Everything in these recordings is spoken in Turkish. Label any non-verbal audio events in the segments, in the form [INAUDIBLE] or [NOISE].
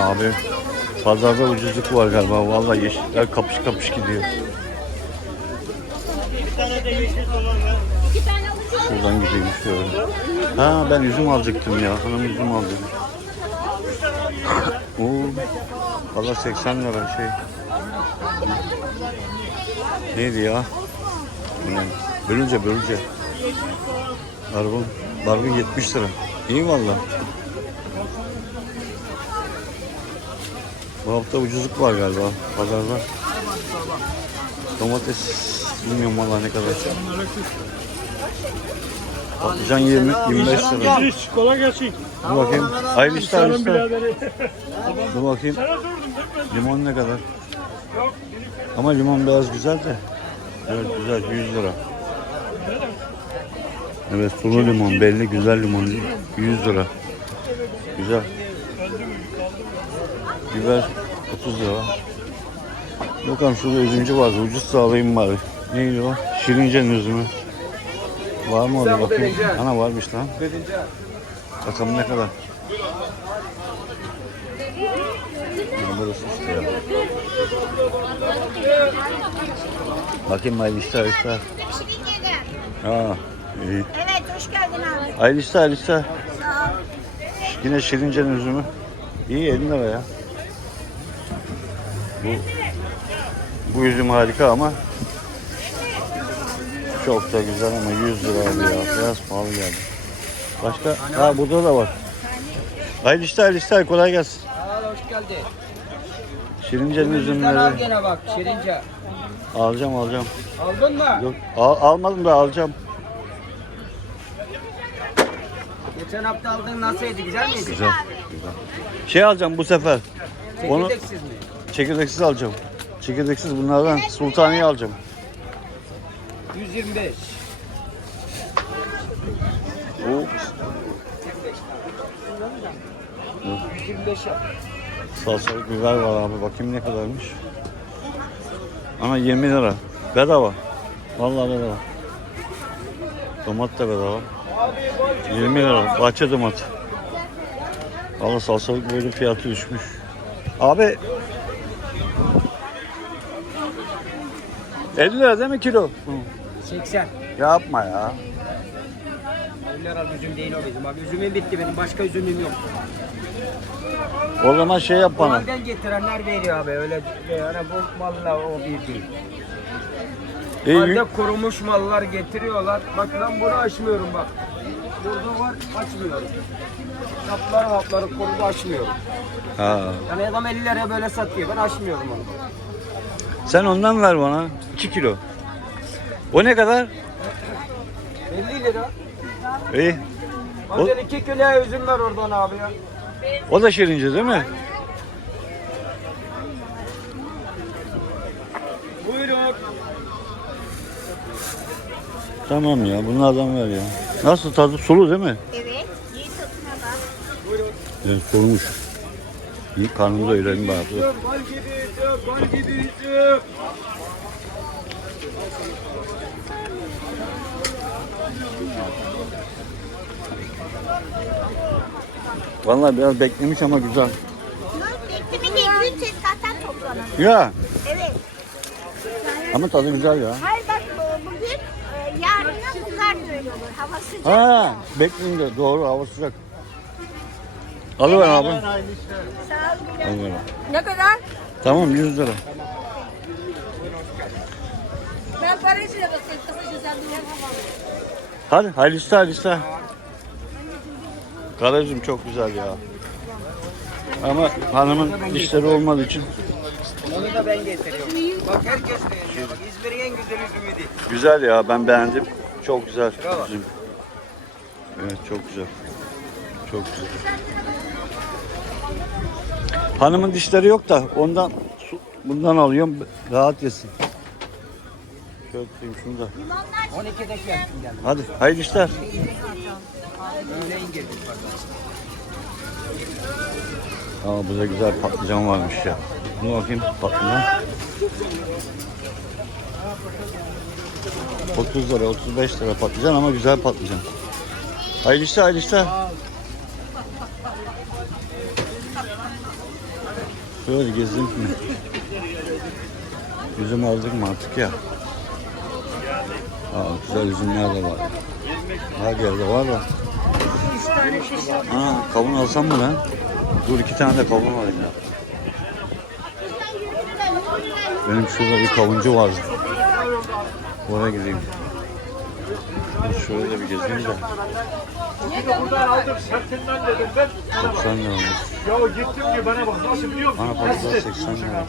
Abi pazarda ucuzluk var galiba. Vallahi yeşiller kapış kapış gidiyor. Şuradan gideyim şöyle. Ha ben üzüm alacaktım ya. Hanım üzüm alacak. [LAUGHS] Oo. Valla 80 lira şey. Neydi ya? Bölünce bölünce. Barbun, barbun 70 lira. İyi valla. Bu hafta ucuzluk var galiba pazarda. Domates bilmiyorum valla ne kadar. Patlıcan 20 25 lira. İdris kolay gelsin. Dur bakayım. Hayırlı işler, işler. Dur bakayım. Limon ne kadar? Ama limon biraz güzel de. Evet güzel 100 lira. Evet sulu limon belli güzel limon 100 lira. Güzel. Biber 30 lira. Bakalım şurada üzümcü vardı ucuz alayım bari. Neydi o? Şirince'nin üzümü. Var mı orada bakayım? Ana varmış lan. Bakalım ne kadar. Burası işte ya. Bakayım hayırlı işler. Ha, iyi. Evet, hoş geldin abi. Sağ ol. Yine Şirince'nin üzümü. İyi 50 lira ya. Bu, bu üzüm harika ama çok da güzel ama 100 lira abi ya. Biraz pahalı geldi. Başka? Ha burada da var. Hayırlı işler, hayırlı işler. Kolay gelsin. Sağ ol, hoş geldin. Şirince'nin Bizden al üzümleri. gene bak Şirince. Alacağım, alacağım. Aldın mı? Yok, al, almadım da alacağım. Geçen hafta aldığın nasıldı? Güzel miydi? Güzel. güzel. Şey alacağım bu sefer. Onu Çekirdeksiz mi? Çekirdeksiz alacağım. Çekirdeksiz bunlardan sultaniye alacağım. 125. Bu 125 yap. salçalık biber var abi. Bakayım ne kadarmış. Ana 20 lira. Bedava. Vallahi bedava. Domat da bedava. 20 lira. Bahçe domat. Vallahi salçalık böyle fiyatı düşmüş. Abi 50 lira değil mi kilo? 80. Yapma ya. 50 lira üzüm değil o bizim. Bak üzümüm bitti benim. Başka üzümüm yok. O zaman şey yap bana. Normalden getirenler veriyor abi. Öyle yani bu malla o bir değil. İyi, Halde kurumuş mallar getiriyorlar. Bak ben bunu açmıyorum bak. Burada var açmıyorum. Kapları hapları kurudu açmıyorum. ha. Yani adam 50 liraya böyle satıyor. Ben açmıyorum onu. Sen ondan ver bana. 2 kilo. O ne kadar? 50 lira. İyi. O, Bak 2 kilo üzüm var oradan abi ya. o da şirince değil mi? Buyurun. Tamam ya bunlardan ver ya. Nasıl tadı sulu değil mi? Evet, iyi tadına bak. Evet solmuş. İyi karnımı doyurayım bari. Vallahi biraz beklemiş ama güzel. Bekleme değil, gün tezgahtan toplanır. Ya Evet. ama tadı güzel ya. Hayır bak bu- bugün, e, yarına bunlar böyle olur. Hava sıcak. Ha bekleyince doğru hava sıcak. Alıver abi. Sağ ol. Alıver. Ne kadar? Tamam 100 lira. Ben güzel bir yer havalı. Hadi hayırlı işler hayırlı işler. Karacım çok güzel ya. Ama hanımın dişleri olmadığı için Onu da ben getiriyorum. Bak herkes beğeniyor. Bak İzmir'in en güzel üzümü değil. güzel ya ben beğendim. Çok güzel. Bravo. Üzüm. Evet çok güzel. Çok güzel. Hanımın dişleri yok da ondan su- bundan alıyorum rahat yesin. Şöyle tutayım şunu da. 12'de gelsin geldi. Hadi hayırlı işler. Öğleyin geldik bak. Aa burada güzel patlıcan varmış ya. Dur bakayım patlıcan. 30 lira 35 lira patlıcan ama güzel patlıcan. Hayırlı işler hayırlı işler. Şöyle gezdim mi? Üzüm aldık mı artık ya? Aa, güzel üzümler de var. Her yerde var da. Ha, kavun alsam mı lan? Dur iki tane de kavun alayım ya. Benim şurada bir kavuncu var. Oraya gideyim. Şöyle bir gezeyim de. Buradan aldım sertinden dedim ben. 90 lira olmuş. Ya gittim ki bana bak nasıl biliyor musun? Bana patates 80 lira.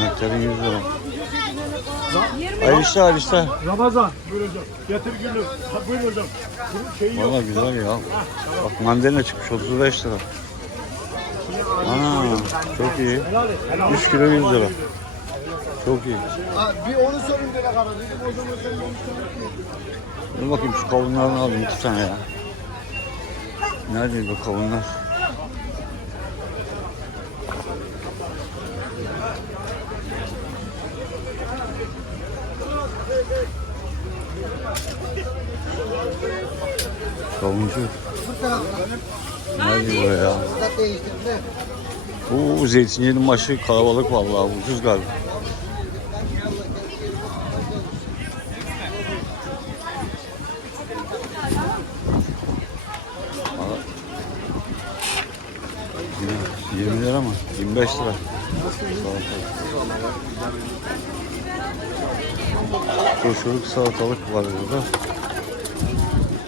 Nektarin 100 lira. Hayırlı işler. Ramazan. Buyur hocam. Getir gülüm. Ha, buyur hocam. Bunun şeyi yok. Valla güzel ya. Bak mandalina çıkmış 35 lira. Ana çok iyi. 3 kilo 100 lira. Çok iyi. Bir onu sorayım direkt ara dedim. O zaman sen onu Dur bakayım şu kavunlardan alayım iki tane ya. Nerede bu kavunlar? Kavuncu. Nerede bu ya? Bu zeytinyağının başı kalabalık vallahi ucuz galiba. Valla- Yirmi- 20 lira mı? 25 lira. Koşuluk salatalık var burada.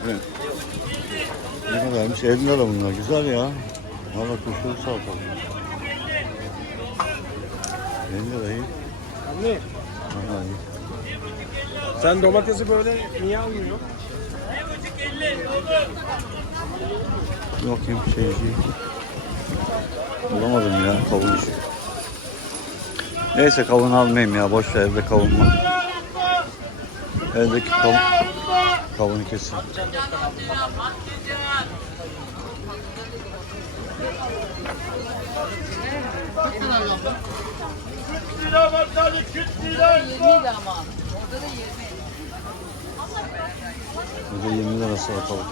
Evet. Ne kadarmış? 50 lira bunlar. Güzel ya. Valla koşuluk salatalık. 50 lira iyi. Ne? Valla iyi. Sen domatesi böyle niye almıyorsun? Bakayım şeyci. Bulamadım ya kavuncu. Neyse kavun almayayım ya boş ver evde kavun var. Evdeki kavun, kavunu kesin. lira var tane 200 lira. Burada 20 lira salatalık.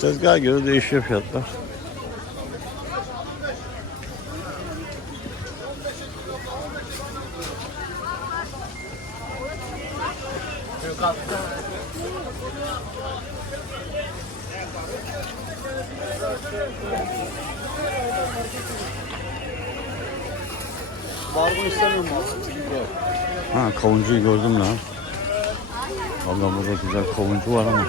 Tezgaha göre değişiyor fiyatlar. Barbun istemiyorum Ha kavuncuyu gördüm lan. Vallahi burada güzel kavuncu var ama.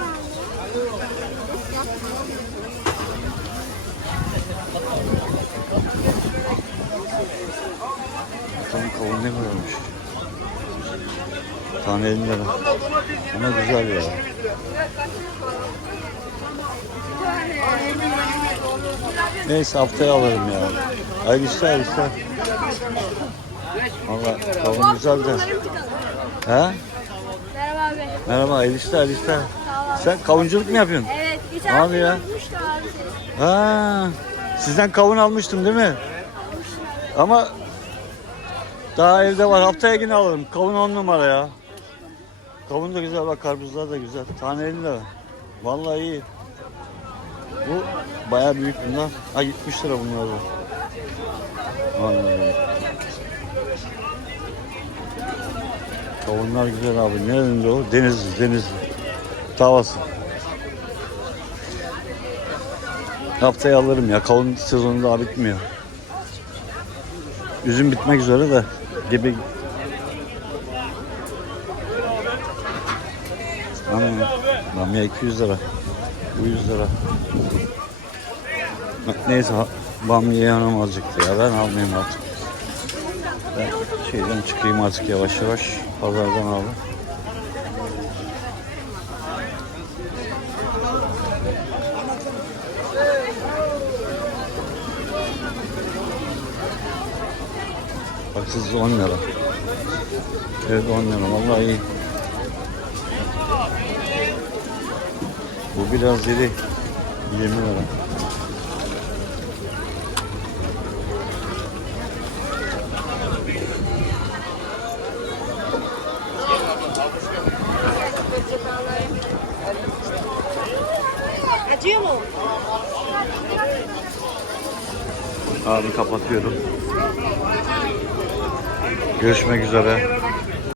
Bakalım kavun ne kadarmış. Tane 50 lira. Ama güzel ya. Neyse haftaya alırım ya. İşler, hayırlı işler. Valla kavun güzel de. He? Merhaba abi. Merhaba, hayırlı işler. Sen kavunculuk mu yapıyorsun? Evet. Geçen Abi ya. Ha, sizden kavun almıştım değil mi? Ama daha evde var. Haftaya yine alırım. Kavun on numara ya. Kavun da güzel bak karpuzlar da güzel. Tane 50 lira. Vallahi iyi. Bu bayağı büyük bunlar. Ha 70 lira bunlar da. Vallahi. Kavunlar güzel abi. Nerede o? Denizli, Denizli. Tavası. Haftaya alırım ya. Kavun sezonu daha bitmiyor. Üzüm bitmek üzere de gibi. Ana, bamya 200 lira. Bu 100 lira. Neyse bamya yanım azıcıktı ya. Ben almayayım artık. Ben şeyden çıkayım artık yavaş yavaş. Pazardan aldım. Bak siz 10 lira. Evet 10 lira. Vallahi iyi. Biraz iri. 20 lira. Acıyor mu? Abi kapatıyorum. Görüşmek üzere.